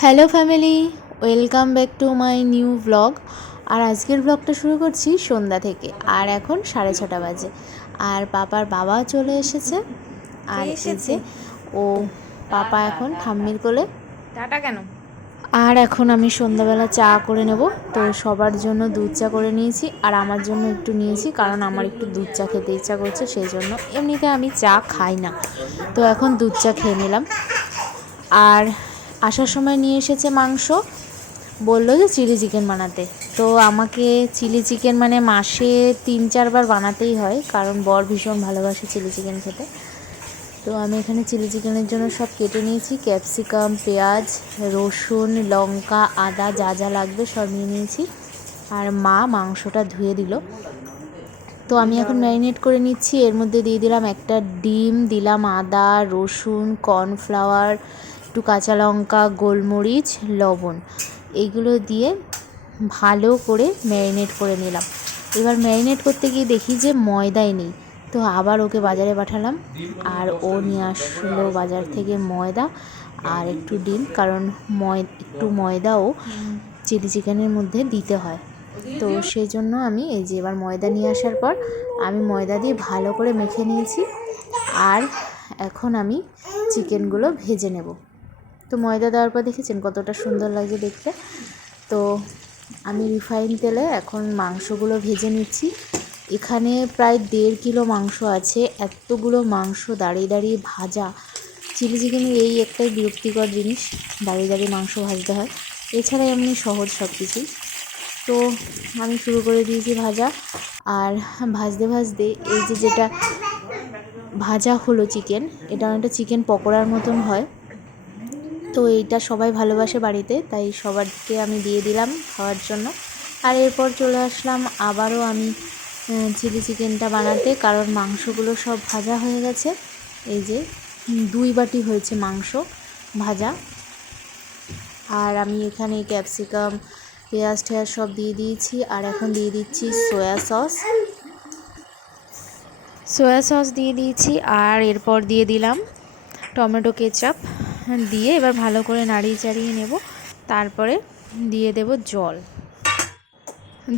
Hello family welcome back to my new blog. আর আজকের ব্লগটা শুরু করছি সন্ধ্যা থেকে আর এখন সাড়ে ছটা বাজে। আর পাপার বাবা চলে এসেছে। আর এসেছে? ও পাপা এখন ঠাম্মির কোলে। টাটা কেন? আর এখন আমি সন্ধ্যাবেলা চা করে নেব। তো সবার জন্য দুধ চা করে নিয়েছি আর আমার জন্য একটু নিয়েছি কারণ আমার একটু দুধ চা খেতে ইচ্ছা করছে সেই জন্য এমনিতে আমি চা খাই না। তো এখন দুধ চা খেয়ে নিলাম। আর আসার সময় নিয়ে এসেছে মাংস। বলল যে চিলি চিকেন বানাতে। তো আমাকে চিলি চিকেন মানে মাসে তিন, চারবার বানাতেই হয়, কারণ বর ভীষণ ভালোবাসে চিলি চিকেন খেতে। তো আমি এখানে চিলি চিকেনের জন্য সব কেটে নিয়েছি। ক্যাপসিকাম, পেঁয়াজ, রসুন, লঙ্কা, আদা যা যা লাগবে সব নিয়ে নিয়েছি। আর মা মাংসটা ধুয়ে দিল। তো আমি এখন ম্যারিনেট করে নিচ্ছি। এর মধ্যে দিয়ে দিলাম একটা ডিম, দিলাম আদা, রসুন, কর্নফ্লাওয়ার একটু কাঁচা লঙ্কা, গোলমরিচ, লবণ। এইগুলো দিয়ে ভালো করে ম্যারিনেট করে নিলাম। এবার ম্যারিনেট করতে গিয়ে দেখি যে ময়দাই নেই। তো আবার ওকে বাজারে পাঠালাম আর ও নিয়ে আসলো বাজার থেকে ময়দা আর একটু ডিম, কারণ ময়, একটু ময়দাও চিলি চিকেনের মধ্যে দিতে হয়। তো সেই জন্য আমি এই যে এবার ময়দা নিয়ে আসার পর আমি ময়দা দিয়ে ভালো করে মেখে নিয়েছি আর এখন আমি চিকেনগুলো ভেজে নেব। তো ময়দা দেওয়ার পর দেখেছেন কতটা সুন্দর লাগছে দেখতে? তো আমি রিফাইন তেলে এখন মাংসগুলো ভেজে নিচ্ছি। এখানে প্রায় দেড় কিলো মাংস আছে, এতগুলো মাংস দাঁড়িয়ে দাঁড়িয়ে ভাজা। চিলি চিকেনের এই একটাই বিরক্তিকর জিনিস, দাঁড়িয়ে দাঁড়িয়ে মাংস ভাজতে হয়। এছাড়া এমনি সহজ সব কিছুই তো আমি শুরু করে দিয়েছি ভাজা। আর ভাজতে ভাজতে এই যে যেটা ভাজা হলো চিকেন, এটা অনেকটা চিকেন পকোড়ার মতন হয়। তো এইটা সবাই ভালোবাসে বাড়িতে, তাই সবারকে আমি দিয়ে দিলাম খাওয়ার জন্য। আর এরপর চলে আসলাম আবারও আমি চিলি চিকেনটা বানাতে, কারণ মাংসগুলো সব ভাজা হয়ে গেছে। এই যে দুই বাটি হয়েছে মাংস ভাজা। আর আমি এখানে ক্যাপসিকাম, পেঁয়াজ টেয়াজ সব দিয়ে দিয়েছি, আর এখন দিয়ে দিচ্ছি সয়া সস। সয়া সস দিয়ে দিয়েছি, আর এরপর দিয়ে দিলাম টমেটো কেচাপ। দিয়ে এবার ভালো করে নাড়িয়ে চাড়িয়ে নেব। তারপরে দিয়ে দেব জল।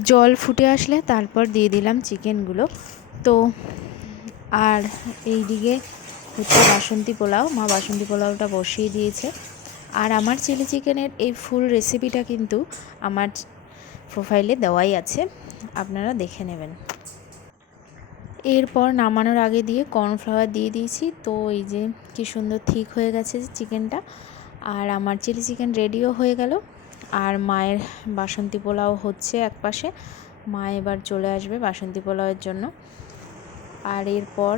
জল ফুটে আসলে তারপর দিয়ে দিলাম চিকেনগুলো। তো আর এই দিকে হচ্ছে বাসন্তী পোলাও। মা বাসন্তী পোলাওটা বসিয়ে দিয়েছে। আর আমার চিলি চিকেনের এই ফুল রেসিপিটা কিন্তু আমার প্রোফাইলে দেওয়াই আছে। আপনারা দেখে নেবেন। এরপর নামানোর আগে দিয়ে কর্নফ্লাওয়ার দিয়ে দিয়েছি। তো এই যে কি সুন্দর ঠিক হয়ে গেছে চিকেনটা। আর আমার চিলি চিকেন রেডিও হয়ে গেল। আর মায়ের বাসন্তী পোলাও হচ্ছে এক পাশে মা এবার চলে আসবে বাসন্তী পোলাওয়ের জন্য। আর এরপর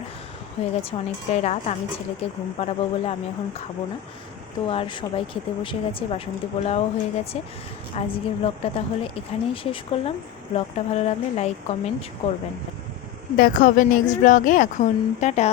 হয়ে গেছে অনেকটাই রাত। আমি ছেলেকে ঘুম পাড়াবো বলে আমি এখন খাব না। তো আর সবাই খেতে বসে গেছে, বাসন্তী পোলাও হয়ে গেছে। আজকের ব্লগটা তাহলে এখানেই শেষ করলাম। ব্লগটা ভালো লাগলে লাইক, কমেন্ট করবেন। দেখা হবে নেক্সট ব্লগে এখন টাটা।